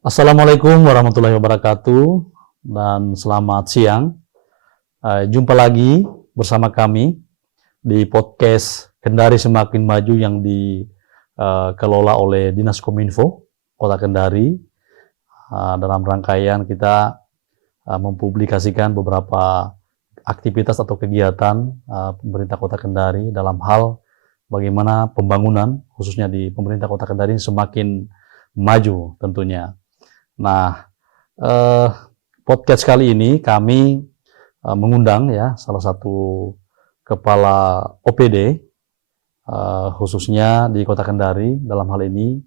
Assalamualaikum warahmatullahi wabarakatuh dan selamat siang. Jumpa lagi bersama kami di podcast Kendari Semakin Maju yang dikelola oleh Dinas Kominfo Kota Kendari. Dalam rangkaian kita mempublikasikan beberapa aktivitas atau kegiatan pemerintah Kota Kendari dalam hal bagaimana pembangunan khususnya di pemerintah Kota Kendari semakin maju tentunya. Nah, podcast kali ini kami mengundang ya salah satu kepala OPD khususnya di Kota Kendari, dalam hal ini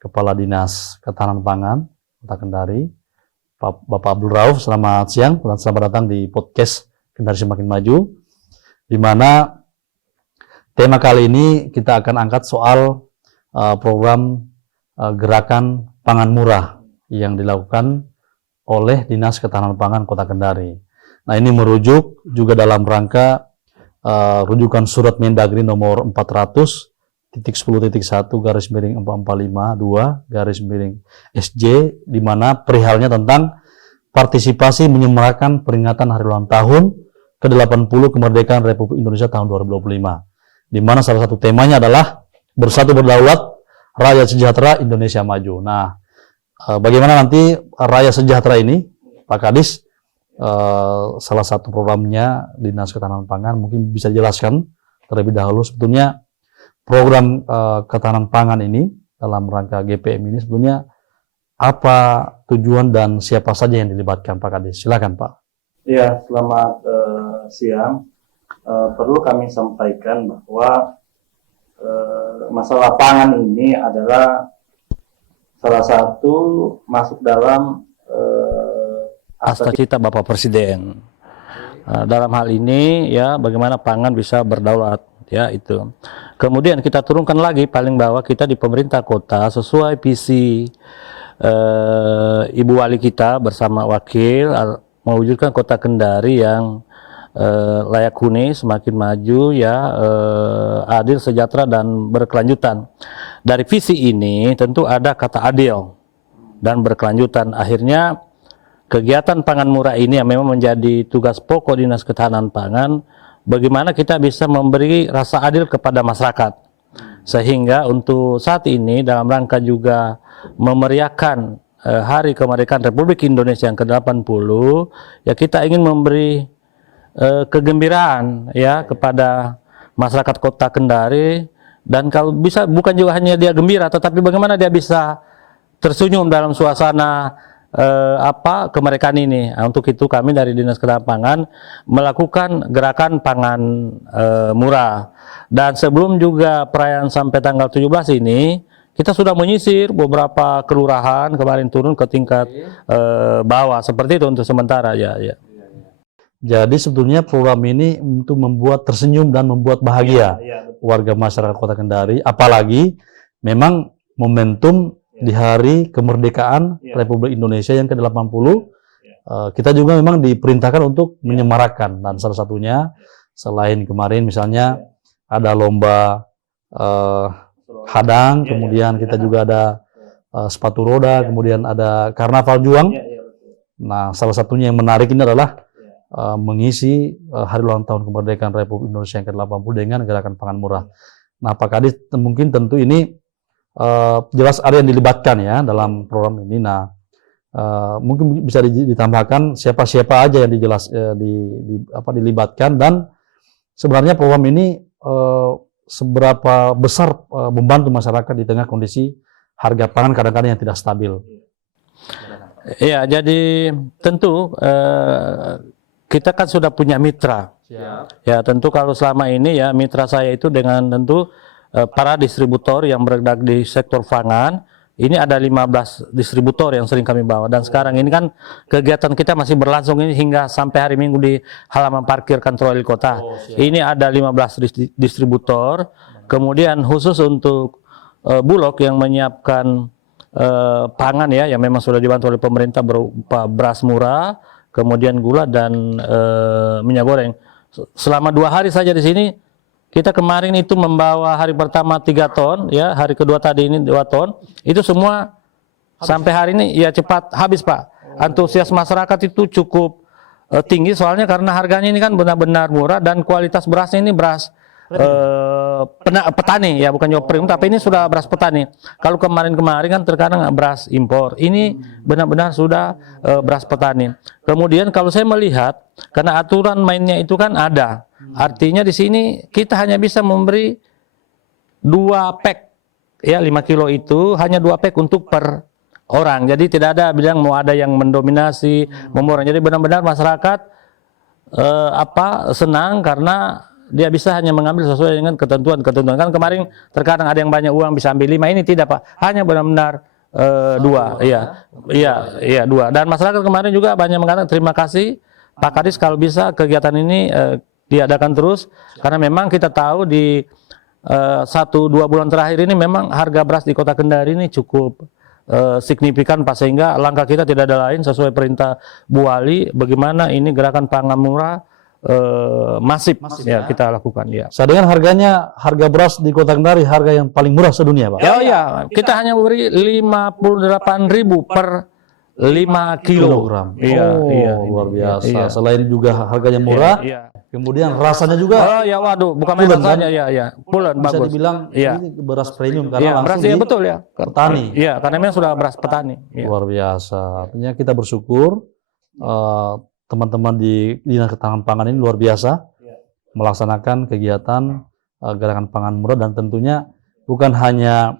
Kepala Dinas Ketahanan Pangan Kota Kendari, Bapak Abdul Rauf. Selamat siang dan selamat datang di podcast Kendari Semakin Maju, di mana tema kali ini kita akan angkat soal program gerakan pangan murah yang dilakukan oleh Dinas Ketahanan Pangan Kota Kendari. Nah, ini merujuk juga dalam rangka rujukan surat Mendagri nomor 400.11/445/2/SJ, di mana perihalnya tentang partisipasi menyemarakan peringatan hari ulang tahun ke-80 kemerdekaan Republik Indonesia tahun 2025. Di mana salah satu temanya adalah Bersatu Berdaulat, Rakyat Sejahtera, Indonesia Maju. Nah, bagaimana nanti Rakyat Sejahtera ini, Pak Kadis, salah satu programnya Dinas Ketahanan Pangan, mungkin bisa dijelaskan terlebih dahulu sebetulnya program ketahanan pangan ini dalam rangka GPM ini sebetulnya apa tujuan dan siapa saja yang dilibatkan, Pak Kadis? Silakan, Pak. Ya, selamat siang. Perlu kami sampaikan bahwa masalah pangan ini adalah salah satu masuk dalam cita Bapak Presiden. Dalam hal ini ya bagaimana pangan bisa berdaulat ya itu. Kemudian kita turunkan lagi paling bawah kita di pemerintah kota sesuai visi Ibu Wali kita bersama wakil mewujudkan Kota Kendari yang layak huni, semakin maju ya, adil, sejahtera dan berkelanjutan. Dari visi ini tentu ada kata adil dan berkelanjutan. Akhirnya kegiatan pangan murah ini yang memang menjadi tugas pokok Dinas Ketahanan Pangan, bagaimana kita bisa memberi rasa adil kepada masyarakat. Sehingga untuk saat ini dalam rangka juga memeriahkan Hari Kemerdekaan Republik Indonesia yang ke-80, ya kita ingin memberi kegembiraan ya kepada masyarakat Kota Kendari. Dan kalau bisa bukan juga hanya dia gembira, tetapi bagaimana dia bisa tersenyum dalam suasana kemerdekaan ini. Nah, untuk itu kami dari Dinas Ketahanan Pangan melakukan gerakan pangan murah. Dan sebelum juga perayaan sampai tanggal 17 ini, kita sudah menyisir beberapa kelurahan, kemarin turun ke tingkat bawah. Seperti itu untuk sementara ya. Jadi sebetulnya program ini untuk membuat tersenyum dan membuat bahagia warga masyarakat Kota Kendari, apalagi memang momentum di Hari Kemerdekaan Republik Indonesia yang ke-80, kita juga memang diperintahkan untuk menyemarakan, dan salah satunya selain kemarin misalnya ada lomba hadang, kemudian kita juga ada sepatu roda, kemudian ada karnaval juang. Nah, salah satunya yang menarik ini adalah mengisi hari ulang tahun kemerdekaan Republik Indonesia yang ke-80 dengan gerakan pangan murah. Nah, Pak Kadis, mungkin tentu ini jelas ada yang dilibatkan ya dalam program ini. Nah, mungkin bisa ditambahkan siapa-siapa aja yang dilibatkan, dan sebenarnya program ini seberapa besar membantu masyarakat di tengah kondisi harga pangan kadang-kadang yang tidak stabil. Ya, jadi tentu kita kan sudah punya mitra. Siap. Ya, tentu kalau selama ini ya mitra saya itu dengan tentu para distributor yang bergerak di sektor pangan. Ini ada 15 distributor yang sering kami bawa, dan sekarang ini kan kegiatan kita masih berlangsung ini hingga sampai hari Minggu di halaman parkir kantor wali kota. Ini ada 15 distributor. Kemudian khusus untuk Bulog yang menyiapkan pangan ya, yang memang sudah dibantu oleh pemerintah berupa beras murah, kemudian gula dan minyak goreng. Selama 2 hari saja di sini, kita kemarin itu membawa hari pertama 3 ton, ya, hari kedua tadi ini 2 ton. Itu semua Sampai hari ini ya cepat habis, Pak. Antusias masyarakat itu cukup tinggi soalnya karena harganya ini kan benar-benar murah dan kualitas berasnya ini beras petani ya, bukan juga premium, tapi ini sudah beras petani. Kalau kemarin-kemarin kan terkadang beras impor, ini benar-benar sudah beras petani. Kemudian kalau saya melihat karena aturan mainnya itu kan ada, artinya di sini kita hanya bisa memberi 2 pack ya, 5 kilo itu hanya 2 pack untuk per orang. Jadi tidak ada bilang mau ada yang mendominasi, memurah. Jadi benar-benar masyarakat senang karena dia bisa hanya mengambil sesuai dengan ketentuan. Kan kemarin terkadang ada yang banyak uang bisa ambil 5, ini tidak, Pak. Hanya benar-benar 2. Iya, 2. Dan masyarakat kemarin juga banyak mengatakan terima kasih Pak Kadis kalau bisa kegiatan ini diadakan terus, karena memang kita tahu di 1-2 bulan terakhir ini memang harga beras di Kota Kendari ini cukup signifikan, Pak, sehingga langkah kita tidak ada lain sesuai perintah Bu Wali, bagaimana ini gerakan pangan murah masif ya kita lakukan ya. Saya dengar harga beras di Kota Kendari harga yang paling murah sedunia, Pak. Oh iya, kita hanya beri 58.000 per 5 kilogram. Iya, luar biasa. Iya. Selain juga harganya murah, kemudian rasanya juga. Oh ya, waduh, bukan main rasanya ya. Pulen bisa bagus. dibilang ini beras premium karena beras ya, betul ya. Petani. Iya, karena memang sudah beras petani. Luar biasa. Artinya kita bersyukur teman-teman di Dinas Ketahanan Pangan ini luar biasa melaksanakan kegiatan gerakan pangan murah, dan tentunya bukan hanya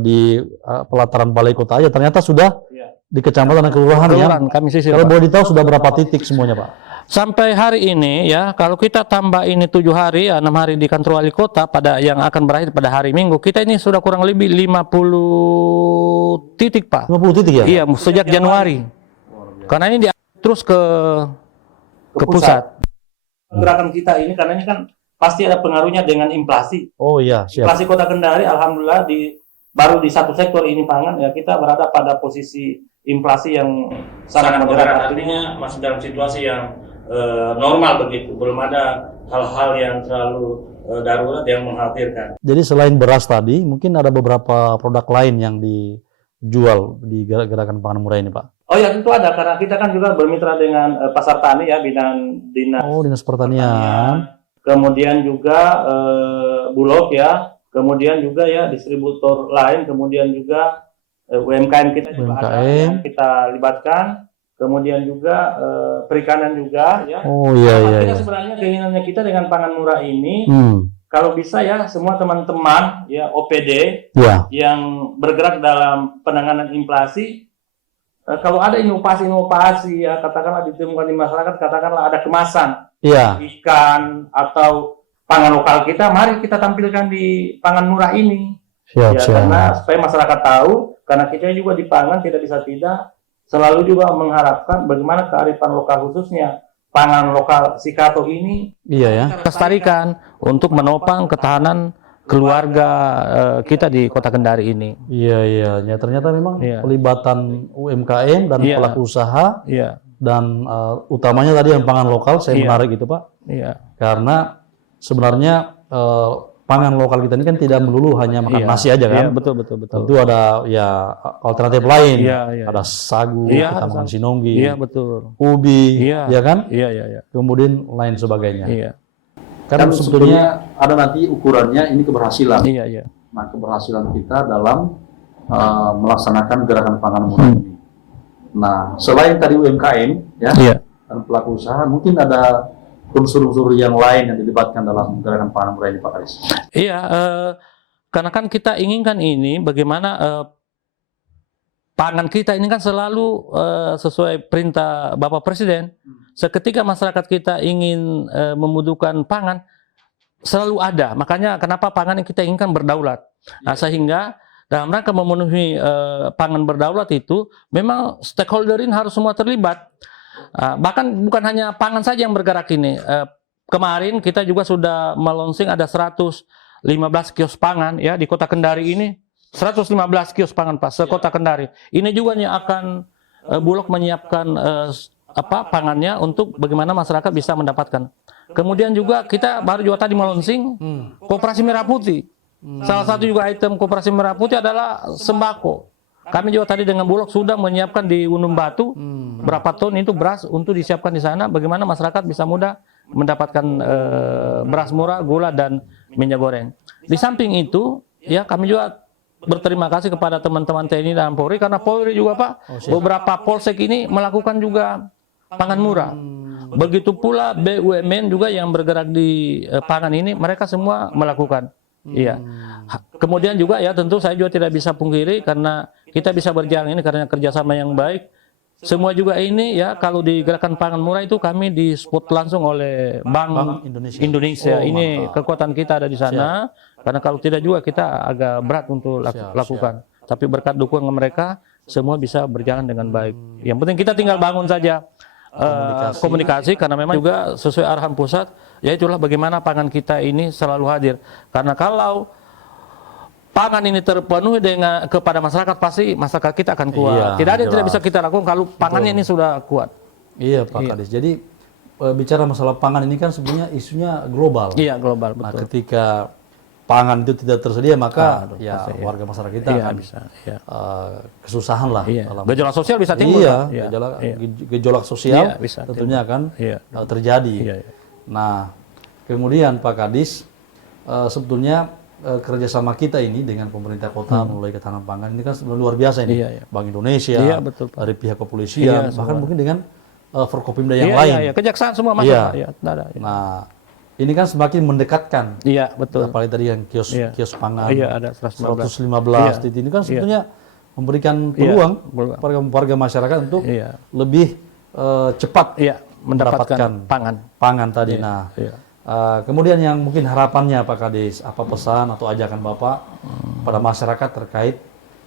di pelataran balai kota aja, ternyata sudah di kecamatan dan kelurahan ya. Kami sisir. Kalau boleh ditahu sudah berapa titik semuanya, Pak? Sampai hari ini ya, kalau kita tambah ini 7 hari, 6 hari di kantor wali kota pada yang akan berakhir pada hari Minggu, kita ini sudah kurang lebih 50 titik, Pak. 50 titik ya? Iya, sejak Januari. Karena ini terus ke pusat. Gerakan kita ini karena ini kan pasti ada pengaruhnya dengan inflasi. Oh iya, siap. Inflasi Kota Kendari alhamdulillah baru di satu sektor ini pangan ya, kita berada pada posisi inflasi yang sangat moderat, artinya masih dalam situasi yang normal begitu, belum ada hal-hal yang terlalu darurat yang mengkhawatirkan. Jadi selain beras tadi, mungkin ada beberapa produk lain yang dijual di gerakan pangan murah ini, Pak? Oh ya, tentu ada, karena kita kan juga bermitra dengan Pasar Tani ya, Dinas Pertanian. Kemudian juga Bulog ya, kemudian juga ya distributor lain, kemudian juga UMKM kita juga ada yang kita libatkan, kemudian juga perikanan juga ya. Oh iya. Sebenarnya keinginannya kita dengan pangan murah ini, kalau bisa ya semua teman-teman ya OPD yang bergerak dalam penanganan inflasi, kalau ada inovasi ya, katakanlah ditemukan di masyarakat, katakanlah ada kemasan ikan atau pangan lokal kita, mari kita tampilkan di pangan murah ini. Karena supaya masyarakat tahu, karena kita juga di pangan tidak bisa tidak selalu juga mengharapkan bagaimana kearifan lokal, khususnya pangan lokal Sikato ini lestarikan untuk menopang ketahanan keluarga kita di Kota Kendari ini. Iya. Ternyata memang pelibatan UMKM dan pelaku usaha dan utamanya tadi yang pangan lokal, saya menarik itu, Pak. Iya. Karena sebenarnya pangan lokal kita ini kan tidak melulu hanya makan nasi aja kan. Betul. Tentu ada alternatif lain. Ada sagu, kita makan sinonggi, ubi, ya kan? Iya. Kemudian lain sebagainya. Iya. Karena sebetulnya ada nanti ukurannya, ini keberhasilan. Iya. Nah, keberhasilan kita dalam melaksanakan gerakan pangan murah ini. Nah, selain tadi UMKM dan pelaku usaha, mungkin ada unsur-unsur yang lain yang dilibatkan dalam gerakan pangan murah ini, Pak Kadis. Iya, karena kan kita inginkan ini bagaimana pangan kita ini kan selalu sesuai perintah Bapak Presiden. Seketika masyarakat kita ingin membutuhkan pangan, selalu ada. Makanya kenapa pangan yang kita inginkan berdaulat. Nah, sehingga dalam rangka memenuhi pangan berdaulat itu, memang stakeholder ini harus semua terlibat. Bahkan bukan hanya pangan saja yang bergerak ini. Kemarin kita juga sudah melonsing ada 115 kios pangan ya di Kota Kendari ini. 115 kios pangan, Pak, se-Kota Kendari. Ini juga yang akan Bulog menyiapkan pangannya untuk bagaimana masyarakat bisa mendapatkan. Kemudian juga kita baru juga tadi melonsing Koperasi Merah Putih. Salah satu juga item Koperasi Merah Putih adalah sembako. Kami juga tadi dengan Bulog sudah menyiapkan di Gunung Batu berapa ton itu beras untuk disiapkan di sana. Bagaimana masyarakat bisa mudah mendapatkan beras murah, gula dan minyak goreng. Di samping itu, ya kami juga berterima kasih kepada teman-teman TNI dan Polri karena Polri juga Pak, beberapa polsek ini melakukan juga pangan murah. Begitu pula BUMN juga yang bergerak di pangan ini, mereka semua melakukan. Iya. Kemudian juga ya tentu saya juga tidak bisa pungkiri karena kita bisa berjalan ini karena kerjasama yang baik. Semua juga ini ya kalau di gerakan pangan murah itu kami disupport langsung oleh Bank Indonesia. Ini mantap. kekuatan kita ada di sana. Karena kalau tidak juga kita agak berat untuk lakukan. Tapi berkat dukungan mereka semua bisa berjalan dengan baik. Yang penting kita tinggal bangun saja komunikasi karena memang juga sesuai arahan pusat, ya itulah bagaimana pangan kita ini selalu hadir. Karena kalau pangan ini terpenuhi dengan kepada masyarakat, pasti masyarakat kita akan kuat. Iya, tidak ada yang jelas. tidak bisa kita lakukan kalau pangannya ini sudah kuat. Iya Pak Kadis. Jadi bicara masalah pangan ini kan sebenarnya isunya global. Iya global betul. Nah ketika pangan itu tidak tersedia maka ya pasti, warga masyarakat kita Iya, akan bisa, iya. kesusahan lah. Iya. dalam- Gejolak sosial bisa timbul. Iya, Pak. Iya, iya. gejolak sosial Iya, bisa tentunya akan Iya. terjadi. Iya, iya. Nah, kemudian Pak Kadis, sebetulnya kerjasama kita ini dengan pemerintah kota melalui ketahanan pangan ini kan sebenarnya luar biasa ini. Iya, iya. Bank Indonesia, Iya, betul, Pak. dari pihak kepolisian, Iya, bahkan semua. mungkin dengan Forkopimda yang Iya, lain. iya, iya. Kejaksaan semua masuk. Iya. Pak. Iya, tidak ada. Iya. Nah, ini kan semakin mendekatkan. Iya, betul. Apalagi tadi yang kios Iya. kios pangan. Iya, ada 115. 115 Iya. titik ini kan Iya. sebetulnya memberikan peluang peluang. warga masyarakat untuk Iya. lebih cepat Iya, mendapatkan pangan. pangan tadi. Iya, Nah, iya. kemudian yang mungkin harapannya Pak Kadis, apa pesan atau ajakan Bapak pada masyarakat terkait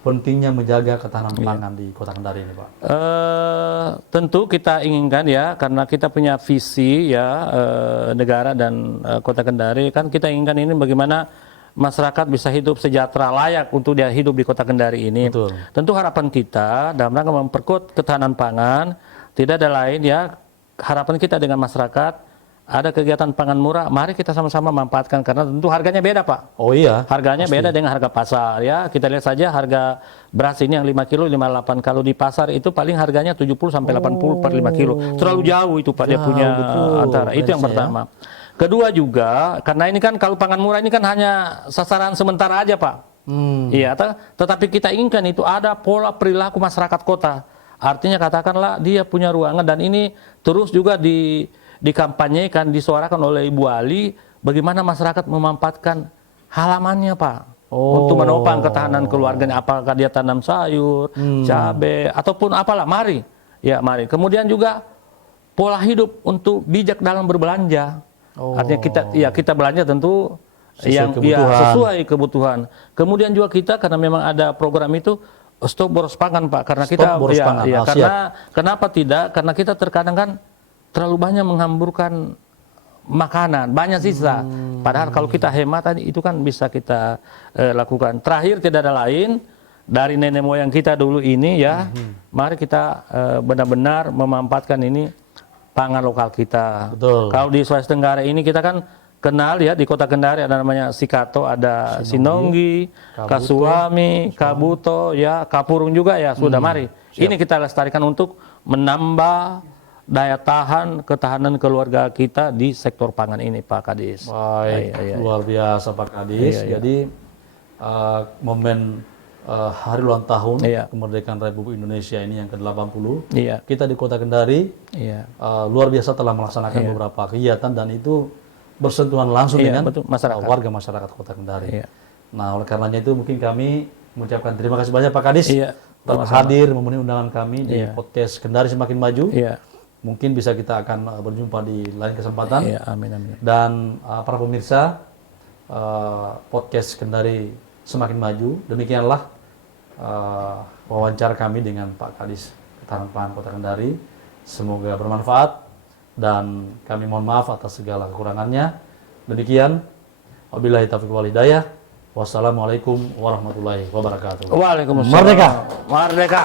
pentingnya menjaga ketahanan Iya. pangan di Kota Kendari ini, Pak? Tentu kita inginkan ya, karena kita punya visi ya negara dan Kota Kendari kan kita inginkan ini bagaimana masyarakat bisa hidup sejahtera layak untuk dia hidup di Kota Kendari ini. Betul. Tentu harapan kita dalam rangka memperkuat ketahanan pangan tidak ada lain ya, harapan kita dengan masyarakat ada kegiatan pangan murah, mari kita sama-sama manfaatkan karena tentu harganya beda Pak. Oh iya. Harganya beda dengan harga pasar ya. Kita lihat saja harga beras ini yang 5 kilo 58. Kalau di pasar itu paling harganya 70 sampai 80 per 5 kilo. Terlalu jauh itu Pak dia punya betul. antara. Itu yang Range-nya pertama. Kedua juga karena ini kan kalau pangan murah ini kan hanya sasaran sementara aja Pak. Iya, tetapi kita inginkan itu ada pola perilaku masyarakat kota. Artinya katakanlah dia punya ruangan dan ini terus juga dikampanyekan, disuarakan oleh Ibu Ali, bagaimana masyarakat memanfaatkan halamannya Pak untuk menopang ketahanan keluarganya, apakah dia tanam sayur, cabai ataupun apalah, mari kemudian juga pola hidup untuk bijak dalam berbelanja. Artinya kita belanja tentu sesuai kebutuhan. Kemudian juga kita karena memang ada program itu stop boros pangan Pak, karena kita kenapa tidak? Karena kita terkadang kan terlalu banyak menghamburkan makanan, banyak sisa. Padahal kalau kita hemat tadi itu kan bisa kita lakukan. Terakhir tidak ada lain dari nenek moyang kita dulu ini ya. Mari kita benar-benar memanfaatkan ini pangan lokal kita. Betul. Kalau di Sulawesi Tenggara ini kita kan kenal ya, di Kota Kendari ada namanya Sikato, ada Sinonggi, Kasuami, Kabuto, ya Kapurung juga ya. Sudah mari. Ini kita lestarikan untuk menambah daya tahan, ketahanan keluarga kita di sektor pangan ini, Pak Kadis. Baik, luar biasa Pak Kadis. Jadi momen hari ulang tahun kemerdekaan Republik Indonesia ini yang ke-80, kita di Kota Kendari luar biasa telah melaksanakan beberapa kegiatan dan itu bersentuhan langsung dengan warga masyarakat Kota Kendari. Nah, oleh karenanya itu mungkin kami mengucapkan terima kasih banyak Pak Kadis telah hadir memenuhi undangan kami di podcast Kendari Semakin Maju. Mungkin bisa kita akan berjumpa di lain kesempatan. Amin. Dan para pemirsa podcast Kendari Semakin Maju, demikianlah wawancara kami dengan Pak Kadis Ketahanan Pangan Kota Kendari. Semoga bermanfaat dan kami mohon maaf atas segala kekurangannya. Demikian, wabillahi taufiq wal hidayah. Wassalamualaikum warahmatullahi wabarakatuh. Waalaikumsalam. Merdeka. Merdeka.